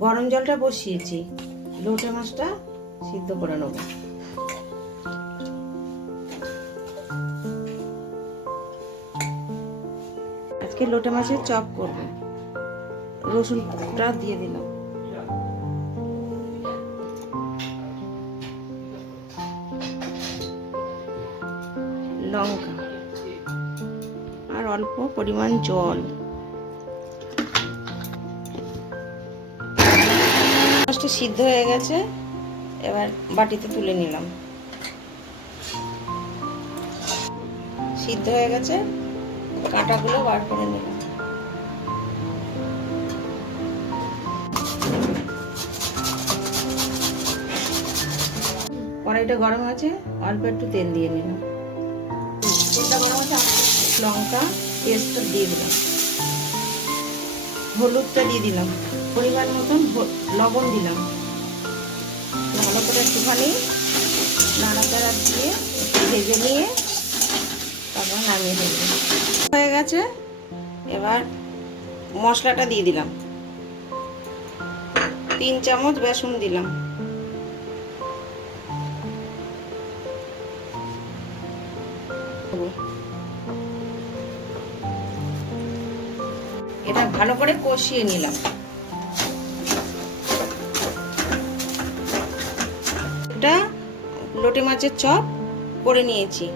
গরম জলটা বসিয়েছি। লোটে মাছটা সিদ্ধ করে নেব। আজকে লোটে মাছের চপ করব। রসুনটা দিয়ে দিলাম। লঙ্কা। আর অল্প পরিমাণ জল। মাছটা সিদ্ধ হয়ে গেছে, এবার বাটিতে তুলে নিলাম। সিদ্ধ হয়ে গেছে, কাঁটাগুলো বার করে নিলাম। কড়াইটা গরম আছে, অল্প একটু তেল দিয়ে নিলাম। তেলটা গরম আছে লঙ্কা, পেস্টটা দিয়ে দিলাম। হলুদটা দিয়ে দিলাম। পরিমাণ মতন লবণ দিলাম। ভালো করে একটুখানি নাড়াচাড়া দিয়ে ভেজে নিয়ে তারপর নামিয়ে দেবো হয়ে গেছে। এবার মশলাটা দিয়ে দিলাম। তিন চামচ বেসন দিলাম। এটা ভালো করে কষিয়ে নিলাম। এটা লোটে মাছের চপ করে নিয়েছি।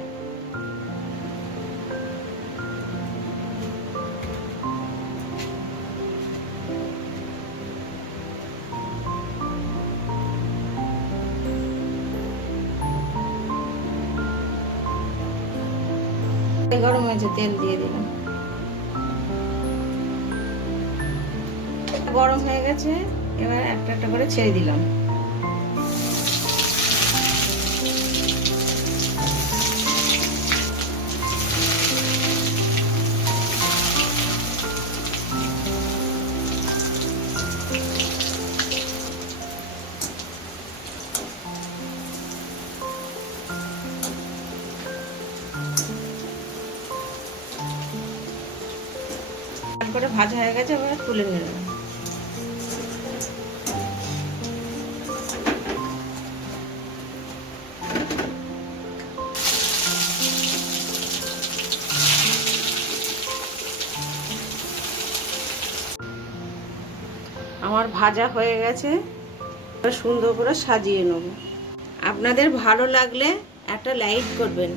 গরম হয়েছে তেল দিয়ে দিলাম। গরম হয়ে গেছে, এবার একটা একটা করে ছেড়ে দিলাম। তারপরে ভাজা হয়ে গেছে, এবার তুলে নিলাম আমার ভাজা হয়ে গেছে সুন্দর করে সাজিয়ে নেব। আপনাদের ভালো লাগলে একটা লাইক করবেন।